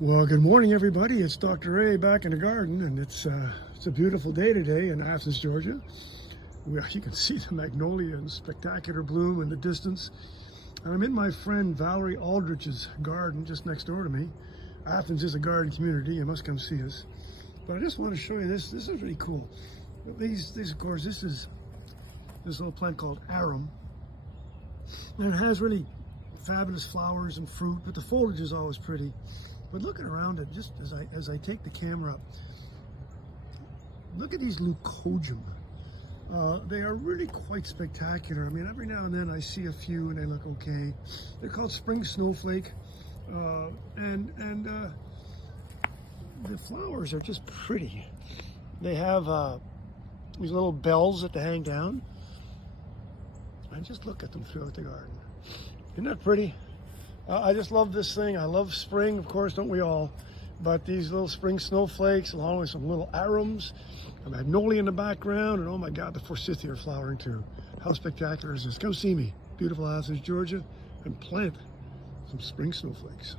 Well, good morning, everybody. It's Dr. Ray back in the garden, and it's a beautiful day today in Athens, Georgia. You can see the magnolia in spectacular bloom in the distance. And I'm in my friend Valerie Aldrich's garden just next door to me. Athens is a garden community. You must come see us. But I just want to show you this. This is really cool. These of course, this is this little plant called arum, and it has really fabulous flowers and fruit, but the foliage is always pretty. But looking around it, just as I take the camera up, look at these leucojum. They are really quite spectacular. I mean, every now and then I see a few and they look okay. They're called Spring Snowflake, and the flowers are just pretty. They have these little bells that they hang down, and just look at them throughout the garden. Isn't that pretty? I just love this thing. I love spring, of course, don't we all? But these little spring snowflakes, along with some little arums, a magnolia in the background, and oh my God, the forsythia are flowering too. How spectacular is this? Come see me, beautiful Athens, Georgia, and plant some spring snowflakes.